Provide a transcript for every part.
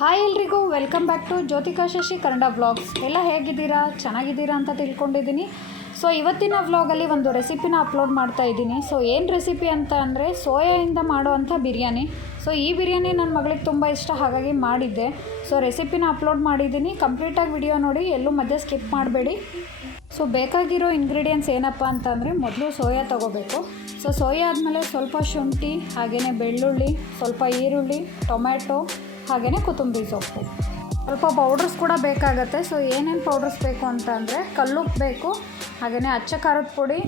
Hi ಎಲ್ರಿಗೂ welcome back to Jyothika Shashi Kannada vlogs ಎಲ್ಲ ಹೇಗಿದ್ದೀರಾ? ಚೆನ್ನಾಗಿದ್ದೀರಾ ಅಂತ ತಿಳ್ಕೊಂಡಿದ್ದೀನಿ. ಸೊ ಇವತ್ತಿನ ವ್ಲಾಗಲ್ಲಿ ಒಂದು ರೆಸಿಪಿನ ಅಪ್ಲೋಡ್ ಮಾಡ್ತಾ ಇದ್ದೀನಿ. ಸೊ ಏನು ರೆಸಿಪಿ ಅಂತ ಅಂದರೆ ಸೋಯಾಯಿಂದ ಮಾಡುವಂಥ ಬಿರಿಯಾನಿ. ಸೊ ಈ ಬಿರಿಯಾನಿ ನನ್ನ ಮಗಳಿಗೆ ತುಂಬ ಇಷ್ಟ, ಹಾಗಾಗಿ ಮಾಡಿದ್ದೆ. ಸೊ ರೆಸಿಪಿನ ಅಪ್ಲೋಡ್ ಮಾಡಿದ್ದೀನಿ. ಕಂಪ್ಲೀಟಾಗಿ ವಿಡಿಯೋ ನೋಡಿ, ಎಲ್ಲೂ ಮಧ್ಯೆ ಸ್ಕಿಪ್ ಮಾಡಬೇಡಿ. ಸೊ ಬೇಕಾಗಿರೋ ಇಂಗ್ರೀಡಿಯೆಂಟ್ಸ್ ಏನಪ್ಪ ಅಂತಂದರೆ ಮೊದಲು ಸೋಯಾ ತೊಗೋಬೇಕು. ಸೊ ಸೋಯಾ ಆದಮೇಲೆ ಸ್ವಲ್ಪ ಶುಂಠಿ ಹಾಗೆಯೇ ಬೆಳ್ಳುಳ್ಳಿ, ಸ್ವಲ್ಪ ಈರುಳ್ಳಿ, ಟೊಮ್ಯಾಟೊ ಹಾಗೆಯೇ ಕೊತ್ತಂಬರಿ ಸೊಪ್ಪು. ಸ್ವಲ್ಪ ಪೌಡರ್ಸ್ ಕೂಡ ಬೇಕಾಗತ್ತೆ. ಸೊ ಏನೇನು ಪೌಡರ್ಸ್ ಬೇಕು ಅಂತ ಅಂದರೆ ಕಲ್ಲುಪ್ಪು ಬೇಕು ಹಾಗೆಯೇ ಅಚ್ಚ ಖಾರದ ಪುಡಿ,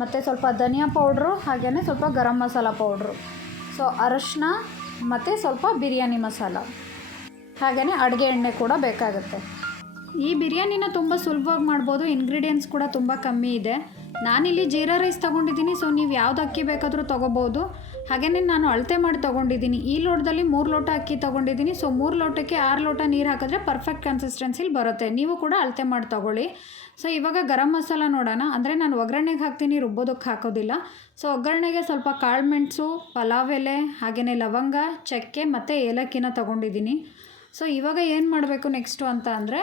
ಮತ್ತು ಸ್ವಲ್ಪ ಧನಿಯಾ ಪೌಡ್ರು ಹಾಗೆಯೇ ಸ್ವಲ್ಪ ಗರಂ ಮಸಾಲ ಪೌಡ್ರು. ಸೊ ಅರಶಿನ, ಮತ್ತು ಸ್ವಲ್ಪ ಬಿರಿಯಾನಿ ಮಸಾಲ. ಹಾಗೆಯೇ ಅಡುಗೆ ಎಣ್ಣೆ ಕೂಡ ಬೇಕಾಗುತ್ತೆ. ಈ ಬಿರಿಯಾನಿನ ತುಂಬ ಸುಲಭವಾಗಿ ಮಾಡ್ಬೋದು ಇಂಗ್ರೀಡಿಯೆಂಟ್ಸ್ ಕೂಡ ತುಂಬ ಕಮ್ಮಿ ಇದೆ. ನಾನಿಲ್ಲಿ ಜೀರಾ ರೈಸ್ ತೊಗೊಂಡಿದ್ದೀನಿ ಸೊ ನೀವು ಯಾವ್ದು ಅಕ್ಕಿ ಬೇಕಾದರೂ ತೊಗೋಬೋದು. ಹಾಗೆಯೇ ನಾನು ಅಳತೆ ಮಾಡಿ ತೊಗೊಂಡಿದ್ದೀನಿ. ಈ ಲೋಟದಲ್ಲಿ ಮೂರು ಲೋಟ ಅಕ್ಕಿ ತೊಗೊಂಡಿದ್ದೀನಿ ಸೊ ಮೂರು ಲೋಟಕ್ಕೆ ಆರು ಲೋಟ ನೀರು ಹಾಕಿದ್ರೆ ಪರ್ಫೆಕ್ಟ್ ಕನ್ಸಿಸ್ಟೆನ್ಸಿಲಿ ಬರುತ್ತೆ. ನೀವು ಕೂಡ ಅಳತೆ ಮಾಡಿ ತೊಗೊಳ್ಳಿ. ಸೊ ಇವಾಗ ಗರಂ ಮಸಾಲ ನೋಡೋಣ. ಅಂದರೆ ನಾನು ಒಗ್ಗರಣೆಗೆ ಹಾಕ್ತೀನಿ, ರುಬ್ಬೋದಕ್ಕೆ ಹಾಕೋದಿಲ್ಲ. ಸೊ ಒಗ್ಗರಣೆಗೆ ಸ್ವಲ್ಪ ಕಾಳು ಮೆಣಸು, ಪಲಾವ್ ಎಲೆ ಹಾಗೆಯೇ ಲವಂಗ, ಚಕ್ಕೆ ಮತ್ತು ಏಲಕ್ಕಿನ ತೊಗೊಂಡಿದ್ದೀನಿ. ಸೊ ಇವಾಗ ಏನು ಮಾಡಬೇಕು ನೆಕ್ಸ್ಟು ಅಂತ ಅಂದರೆ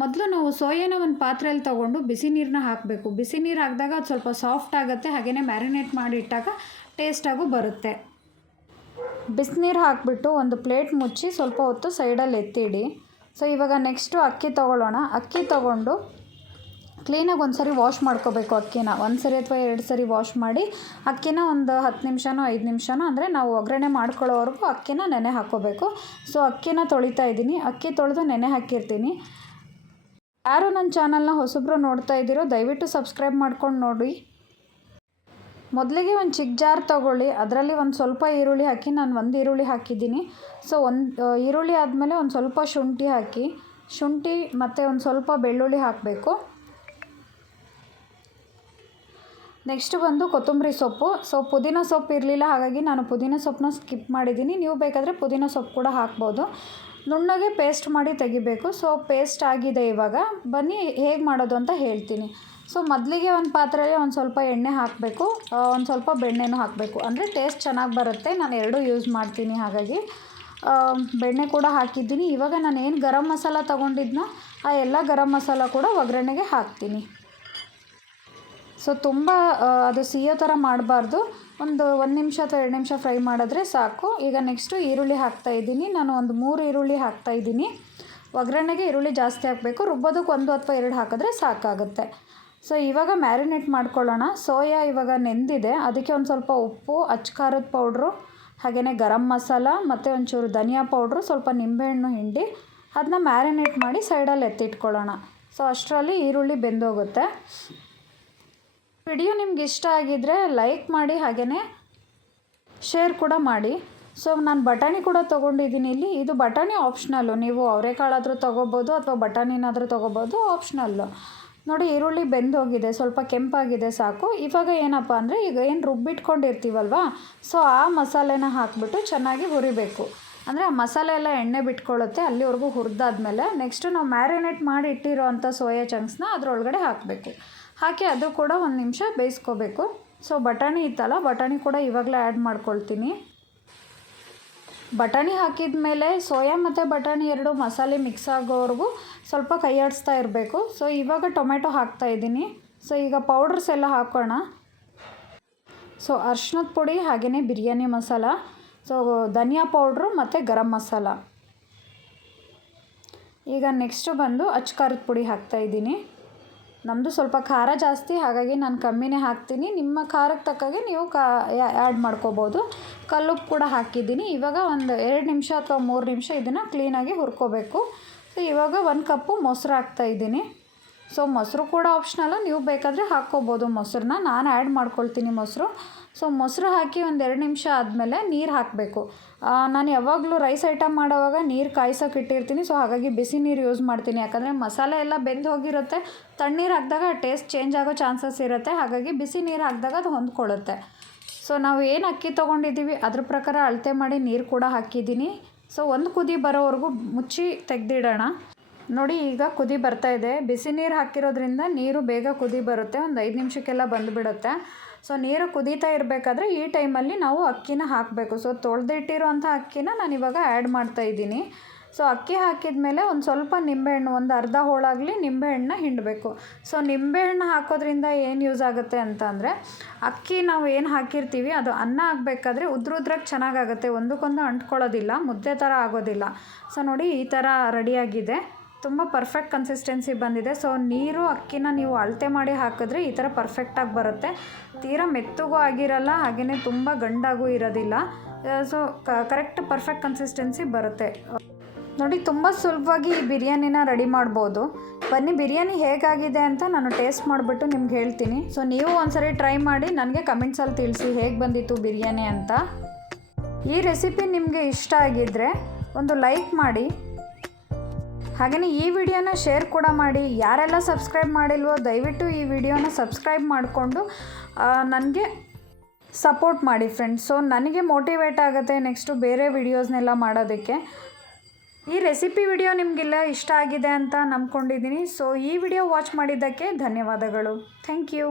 ಮೊದಲು ನಾವು ಸೋಯಾನ ಒಂದು ಪಾತ್ರೆಯಲ್ಲಿ ತೊಗೊಂಡು ಬಿಸಿ ನೀರನ್ನ ಹಾಕಬೇಕು. ಬಿಸಿ ನೀರು ಹಾಕಿದಾಗ ಅದು ಸ್ವಲ್ಪ ಸಾಫ್ಟ್ ಆಗುತ್ತೆ ಹಾಗೆಯೇ ಮ್ಯಾರಿನೇಟ್ ಮಾಡಿಟ್ಟಾಗ ಟೇಸ್ಟಾಗೂ ಬರುತ್ತೆ. ಬಿಸಿನೀರು ಹಾಕಿಬಿಟ್ಟು ಒಂದು ಪ್ಲೇಟ್ ಮುಚ್ಚಿ ಸ್ವಲ್ಪ ಹೊತ್ತು ಸೈಡಲ್ಲಿ ಎತ್ತಿಡಿ. ಸೊ ಇವಾಗ ನೆಕ್ಸ್ಟು ಅಕ್ಕಿ ತೊಗೊಳ್ಳೋಣ. ಅಕ್ಕಿ ತೊಗೊಂಡು ಕ್ಲೀನಾಗಿ ಒಂದು ಸರಿ ವಾಶ್ ಮಾಡ್ಕೋಬೇಕು ಅಕ್ಕಿನ. ಒಂದು ಸರಿ ಅಥವಾ ಎರಡು ಸರಿ ವಾಶ್ ಮಾಡಿ ಅಕ್ಕಿನ ಒಂದು ಹತ್ತು ನಿಮಿಷನೋ, ಐದು ನಿಮಿಷನೋ, ಅಂದರೆ ನಾವು ಒಗ್ಗರಣೆ ಮಾಡ್ಕೊಳ್ಳೋವರೆಗೂ ಅಕ್ಕಿನ ನೆನೆ ಹಾಕೋಬೇಕು ಸೊ ಅಕ್ಕಿನ ತೊಳಿತಾ ಇದ್ದೀನಿ. ಅಕ್ಕಿ ತೊಳೆದು ನೆನೆ ಹಾಕಿರ್ತೀನಿ. ಯಾರು ನನ್ನ ಚಾನಲ್ನ ಹೊಸಬ್ರು ನೋಡ್ತಾ ಇದ್ದೀರೋ ದಯವಿಟ್ಟು ಸಬ್ಸ್ಕ್ರೈಬ್ ಮಾಡ್ಕೊಂಡು ನೋಡಿ. ಮೊದಲಿಗೆ ಒಂದು ಚಿಕ್ಕ ಜಾರ್ ತೊಗೊಳ್ಳಿ, ಅದರಲ್ಲಿ ಒಂದು ಸ್ವಲ್ಪ ಈರುಳ್ಳಿ ಹಾಕಿ, ನಾನು ಒಂದು ಈರುಳ್ಳಿ ಹಾಕಿದ್ದೀನಿ. ಸೊ ಒಂದು ಈರುಳ್ಳಿ ಆದಮೇಲೆ ಒಂದು ಸ್ವಲ್ಪ ಶುಂಠಿ ಹಾಕಿ, ಶುಂಠಿ ಮತ್ತು ಒಂದು ಸ್ವಲ್ಪ ಬೆಳ್ಳುಳ್ಳಿ ಹಾಕಬೇಕು. ನೆಕ್ಸ್ಟ್ ಬಂದು ಕೊತ್ತಂಬರಿ ಸೊಪ್ಪು. ಸೊ ಪುದೀನ ಸೊಪ್ಪು ಇರಲಿಲ್ಲ, ಹಾಗಾಗಿ ನಾನು ಪುದೀನ ಸೊಪ್ಪನ್ನ ಸ್ಕಿಪ್ ಮಾಡಿದ್ದೀನಿ. ನೀವು ಬೇಕಾದರೆ ಪುದೀನ ಸೊಪ್ಪು ಕೂಡ ಹಾಕ್ಬೋದು. ನುಣ್ಣಗೆ ಪೇಸ್ಟ್ ಮಾಡಿ ತೆಗಿಬೇಕು. ಸೊ ಪೇಸ್ಟ್ ಆಗಿದೆ ಇವಾಗ. ಬನ್ನಿ ಹೇಗೆ ಮಾಡೋದು ಅಂತ ಹೇಳ್ತೀನಿ. ಸೊ ಮೊದಲಿಗೆ ಒಂದು ಪಾತ್ರೆಯಲ್ಲಿ ಒಂದು ಸ್ವಲ್ಪ ಎಣ್ಣೆ ಹಾಕಬೇಕು. ಒಂದು ಸ್ವಲ್ಪ ಬೆಣ್ಣೆನೂ ಹಾಕಬೇಕು. ಅಂದರೆ ಟೇಸ್ಟ್ ಚೆನ್ನಾಗಿ ಬರುತ್ತೆ. ನಾನು ಎರಡೂ ಯೂಸ್ ಮಾಡ್ತೀನಿ ಹಾಗಾಗಿ. ಬೆಣ್ಣೆ ಕೂಡ ಹಾಕಿದ್ದೀನಿ. ಇವಾಗ ನಾನು ಏನು ಗರಂ ಮಸಾಲ ತೊಗೊಂಡಿದ್ನೋ, ಆ ಎಲ್ಲ ಗರಂ ಮಸಾಲ ಕೂಡ ಒಗ್ಗರಣೆಗೆ ಹಾಕ್ತೀನಿ. ಸೊ ತುಂಬ ಅದು ಸಿಯೋ ಥರ ಮಾಡಬಾರ್ದು. ಒಂದು ಒಂದು ನಿಮಿಷ ಅಥವಾ ಎರಡು ನಿಮಿಷ ಫ್ರೈ ಮಾಡಿದ್ರೆ ಸಾಕು. ಈಗ ನೆಕ್ಸ್ಟು ಈರುಳ್ಳಿ ಹಾಕ್ತಾ ಇದ್ದೀನಿ. ನಾನು ಒಂದು ಮೂರು ಈರುಳ್ಳಿ ಹಾಕ್ತಾ ಇದ್ದೀನಿ. ಒಗ್ಗರಣೆಗೆ ಈರುಳ್ಳಿ ಜಾಸ್ತಿ ಹಾಕಬೇಕು. ರುಬ್ಬೋದಕ್ಕೆ ಒಂದು ಅಥವಾ ಎರಡು ಹಾಕಿದ್ರೆ ಸಾಕಾಗುತ್ತೆ. ಸೊ ಇವಾಗ ಮ್ಯಾರಿನೇಟ್ ಮಾಡ್ಕೊಳ್ಳೋಣ. ಸೋಯಾ ಇವಾಗ ನೆಂದಿದೆ. ಅದಕ್ಕೆ ಒಂದು ಸ್ವಲ್ಪ ಉಪ್ಪು ಅಚ್ಕಾರದ ಪೌಡ್ರು ಹಾಗೆಯೇ ಗರಂ ಮಸಾಲ, ಮತ್ತು ಒಂಚೂರು ಧನಿಯಾ ಪೌಡ್ರು, ಸ್ವಲ್ಪ ನಿಂಬೆಹಣ್ಣು ಹಿಂಡಿ ಅದನ್ನ ಮ್ಯಾರಿನೇಟ್ ಮಾಡಿ ಸೈಡಲ್ಲಿ ಎತ್ತಿಟ್ಕೊಳ್ಳೋಣ. ಸೊ ಅಷ್ಟರಲ್ಲಿ ಈರುಳ್ಳಿ ಬೆಂದೋಗುತ್ತೆ. ವಿಡಿಯೋ ನಿಮ್ಗೆ ಇಷ್ಟ ಆಗಿದ್ದರೆ ಲೈಕ್ ಮಾಡಿ ಹಾಗೆಯೇ ಶೇರ್ ಕೂಡ ಮಾಡಿ. ಸೊ, ನಾನು ಬಟಾಣಿ ಕೂಡ ತೊಗೊಂಡಿದ್ದೀನಿ ಇಲ್ಲಿ. ಇದು ಬಟಾಣಿ ಆಪ್ಷನಲ್ಲು ನೀವು ಅವರೆಕಾಳಾದರೂ ತೊಗೋಬೋದು ಅಥವಾ ಬಟಾಣಿನಾದರೂ ತೊಗೋಬೋದು ಆಪ್ಷನಲ್ಲು ನೋಡಿ, ಈರುಳ್ಳಿ ಬೆಂದೋಗಿದೆ. ಸ್ವಲ್ಪ ಕೆಂಪಾಗಿದೆ ಸಾಕು. ಇವಾಗ ಏನಪ್ಪ ಅಂದರೆ, ಈಗ ಏನು ರುಬ್ಬಿಟ್ಕೊಂಡಿರ್ತೀವಲ್ವಾ? ಸೊ, ಆ ಮಸಾಲೆನ ಹಾಕಿಬಿಟ್ಟು ಚೆನ್ನಾಗಿ ಹುರಿಬೇಕು. ಅಂದರೆ, ಆ ಮಸಾಲೆ ಎಲ್ಲ ಎಣ್ಣೆ ಬಿಟ್ಕೊಳ್ಳುತ್ತೆ. ಅಲ್ಲಿವರೆಗೂ ಹುರಿದಾದ್ಮೇಲೆ. ನೆಕ್ಸ್ಟು ನಾವು ಮ್ಯಾರಿನೇಟ್ ಮಾಡಿ ಇಟ್ಟಿರೋ ಅಂಥ ಸೋಯಾ ಚಂಕ್ಸ್ನ ಅದರೊಳಗಡೆ ಹಾಕಬೇಕು. ಹಾಕಿ ಅದು ಕೂಡ ಒಂದು ನಿಮಿಷ ಬೇಯಿಸ್ಕೋಬೇಕು. ಸೊ ಬಟಾಣಿ ಇತ್ತಲ್ಲ, ಬಟಾಣಿ ಕೂಡ ಇವಾಗಲೇ ಆ್ಯಡ್ ಮಾಡ್ಕೊಳ್ತೀನಿ. ಬಟಾಣಿ ಹಾಕಿದ ಮೇಲೆ ಸೋಯಾ ಮತ್ತು ಬಟಾಣಿ ಎರಡು ಮಸಾಲೆ ಮಿಕ್ಸ್ ಆಗೋವರೆಗೂ ಸ್ವಲ್ಪ ಕೈ ಆಡಿಸ್ತಾ ಇರಬೇಕು. ಸೊ ಇವಾಗ ಟೊಮೆಟೊ ಹಾಕ್ತಾ ಇದ್ದೀನಿ. ಸೊ ಈಗ ಪೌಡರ್ಸ್ ಎಲ್ಲ ಹಾಕೋಣ. ಸೊ ಅರ್ಶಿನದ ಪುಡಿ ಹಾಗೆಯೇ ಬಿರಿಯಾನಿ ಮಸಾಲ. ಸೊ ಧನಿಯಾ ಪೌಡ್ರು ಮತ್ತು ಗರಂ ಮಸಾಲ. ಈಗ ನೆಕ್ಸ್ಟು ಬಂದು ಅಚ್ಚ ಖಾರದ ಪುಡಿ ಹಾಕ್ತಾ ಇದ್ದೀನಿ. ನಮ್ಮದು ಸ್ವಲ್ಪ ಖಾರ ಜಾಸ್ತಿ, ಹಾಗಾಗಿ ನಾನು ಕಮ್ಮಿನೇ ಹಾಕ್ತೀನಿ. ನಿಮ್ಮ ಖಾರಕ್ಕೆ ತಕ್ಕಾಗೆ ನೀವು ಕಾ ಆ್ಯಡ್ ಮಾಡ್ಕೋಬೋದು. ಕಲ್ಲುಪ್ಪು ಕೂಡ ಹಾಕಿದ್ದೀನಿ. ಇವಾಗ ಒಂದು ಎರಡು ನಿಮಿಷ ಅಥವಾ ಮೂರು ನಿಮಿಷ ಇದನ್ನು ಕ್ಲೀನಾಗಿ ಹುರ್ಕೋಬೇಕು. ಸೊ ಇವಾಗ ಒಂದು ಕಪ್ಪು ಮೊಸರು ಹಾಕ್ತಾ ಇದ್ದೀನಿ. ಸೊ ಮೊಸರು ಕೂಡ ಆಪ್ಷನಲ್ಲ ನೀವು ಬೇಕಾದರೆ ಹಾಕ್ಕೋಬೋದು ಮೊಸರನ್ನ. ನಾನು ಆ್ಯಡ್ ಮಾಡ್ಕೊಳ್ತೀನಿ ಮೊಸರು. ಸೊ ಮೊಸರು ಹಾಕಿ ಒಂದು ಎರಡು ನಿಮಿಷ ಆದಮೇಲೆ ನೀರು ಹಾಕಬೇಕು. ನಾನು ಯಾವಾಗಲೂ ರೈಸ್ ಐಟಮ್ ಮಾಡೋವಾಗ ನೀರು ಕಾಯಿಸೋಕೆ ಇಟ್ಟಿರ್ತೀನಿ. ಸೊ ಹಾಗಾಗಿ ಬಿಸಿ ನೀರು ಯೂಸ್ ಮಾಡ್ತೀನಿ. ಯಾಕಂದರೆ ಮಸಾಲೆ ಎಲ್ಲ ಬೆಂದು ಹೋಗಿರುತ್ತೆ. ತಣ್ಣೀರು ಹಾಕಿದಾಗ ಟೇಸ್ಟ್ ಚೇಂಜ್ ಆಗೋ ಚಾನ್ಸಸ್ ಇರುತ್ತೆ. ಹಾಗಾಗಿ ಬಿಸಿ ನೀರು ಹಾಕಿದಾಗ ಅದು ಹೊಂದ್ಕೊಳ್ಳುತ್ತೆ. ಸೊ ನಾವು ಏನು ಅಕ್ಕಿ ತೊಗೊಂಡಿದ್ದೀವಿ ಅದ್ರ ಪ್ರಕಾರ ಅಳತೆ ಮಾಡಿ ನೀರು ಕೂಡ ಹಾಕಿದ್ದೀನಿ. ಸೊ ಒಂದು ಕುದಿ ಬರೋವರೆಗೂ ಮುಚ್ಚಿ ತೆಗೆದಿಡೋಣ. ನೋಡಿ, ಈಗ ಕುದಿ ಬರ್ತಾ ಇದೆ. ಬಿಸಿ ನೀರು ಹಾಕಿರೋದ್ರಿಂದ ನೀರು ಬೇಗ ಕುದಿ ಬರುತ್ತೆ. ಒಂದು ಐದು ನಿಮಿಷಕ್ಕೆಲ್ಲ ಬಂದುಬಿಡುತ್ತೆ ಸೊ, ನೀರು ಕುದೀತಾ ಇರಬೇಕಾದ್ರೆ ಈ ಟೈಮಲ್ಲಿ ನಾವು ಅಕ್ಕಿನ ಹಾಕಬೇಕು. ಸೊ ತೊಳೆದಿಟ್ಟಿರೋಂಥ ಅಕ್ಕಿನ ನಾನು ಇವಾಗ ಆ್ಯಡ್ ಮಾಡ್ತಾ ಇದ್ದೀನಿ. ಸೊ, ಅಕ್ಕಿ ಹಾಕಿದ ಮೇಲೆ ಒಂದು ಸ್ವಲ್ಪ ನಿಂಬೆಹಣ್ಣು, ಒಂದು ಅರ್ಧ ಹೋಳಾಗಲಿ ನಿಂಬೆಹಣ್ಣನ್ನ ಹಿಂಡಬೇಕು. ಸೊ, ನಿಂಬೆಹಣ್ಣು ಹಾಕೋದ್ರಿಂದ ಏನು ಯೂಸ್ ಆಗುತ್ತೆ ಅಂತ ಅಕ್ಕಿ ನಾವು ಏನು ಹಾಕಿರ್ತೀವಿ, ಅದು ಅನ್ನ ಆಗಬೇಕಾದ್ರೆ ಉದ್ರುದ್ರಕ್ಕೆ ಚೆನ್ನಾಗಾಗುತ್ತೆ ಒಂದಕ್ಕೊಂದು ಅಂಟ್ಕೊಳ್ಳೋದಿಲ್ಲ, ಮುದ್ದೆ ಥರ ಆಗೋದಿಲ್ಲ. ಸೊ, ನೋಡಿ, ಈ ಥರ ರೆಡಿಯಾಗಿದೆ ತುಂಬ ಪರ್ಫೆಕ್ಟ್ ಕನ್ಸಿಸ್ಟೆನ್ಸಿ ಬಂದಿದೆ. ಸೊ ನೀರು, ಅಕ್ಕಿನ ನೀವು ಅಳತೆ ಮಾಡಿ ಹಾಕಿದ್ರೆ ಈ ಥರ ಪರ್ಫೆಕ್ಟಾಗಿ ಬರುತ್ತೆ. ತೀರಾ ಮೆತ್ತಗೂ ಆಗಿರಲ್ಲ ಹಾಗೆಯೇ ತುಂಬ ಗಂಡಾಗೂ ಇರೋದಿಲ್ಲ. ಸೊ ಕರೆಕ್ಟ್ ಪರ್ಫೆಕ್ಟ್ ಕನ್ಸಿಸ್ಟೆನ್ಸಿ ಬರುತ್ತೆ. ನೋಡಿ, ತುಂಬ ಸುಲಭವಾಗಿ ಈ ಬಿರಿಯಾನಿನ ರೆಡಿ ಮಾಡ್ಬೋದು. ಬನ್ನಿ, ಬಿರಿಯಾನಿ ಹೇಗಾಗಿದೆ ಅಂತ ನಾನು ಟೇಸ್ಟ್ ಮಾಡಿಬಿಟ್ಟು ನಿಮ್ಗೆ ಹೇಳ್ತೀನಿ. ಸೊ ನೀವು ಒಂದ್ಸರಿ ಟ್ರೈ ಮಾಡಿ, ನನಗೆ ಕಮೆಂಟ್ಸಲ್ಲಿ ತಿಳಿಸಿ ಹೇಗೆ ಬಂದಿತ್ತು ಬಿರಿಯಾನಿ ಅಂತ. ಈ ರೆಸಿಪಿ ನಿಮಗೆ ಇಷ್ಟ ಆಗಿದ್ದರೆ ಒಂದು ಲೈಕ್ ಮಾಡಿ. ಹಾಗೆಯೇ ಈ ವಿಡಿಯೋನ ಶೇರ್ ಕೂಡ ಮಾಡಿ. ಯಾರೆಲ್ಲ ಸಬ್ಸ್ಕ್ರೈಬ್ ಮಾಡಿಲ್ವೋ ದಯವಿಟ್ಟು ಈ ವಿಡಿಯೋನ ಸಬ್ಸ್ಕ್ರೈಬ್ ಮಾಡಿಕೊಂಡು ನನಗೆ ಸಪೋರ್ಟ್ ಮಾಡಿ ಫ್ರೆಂಡ್ಸ್. ಸೊ, ನನಗೆ ಮೋಟಿವೇಟ್ ಆಗುತ್ತೆ ನೆಕ್ಸ್ಟು ಬೇರೆ ವಿಡಿಯೋಸ್ನೆಲ್ಲ ಮಾಡೋದಕ್ಕೆ. ಈ ರೆಸಿಪಿ ವಿಡಿಯೋ ನಿಮಗೆಲ್ಲ, ಇಷ್ಟ ಆಗಿದೆ ಅಂತ ನಂಬ್ಕೊಂಡಿದ್ದೀನಿ. ಸೊ, ಈ ವಿಡಿಯೋ ವಾಚ್ ಮಾಡಿದ್ದಕ್ಕೆ ಧನ್ಯವಾದಗಳು. Thank you.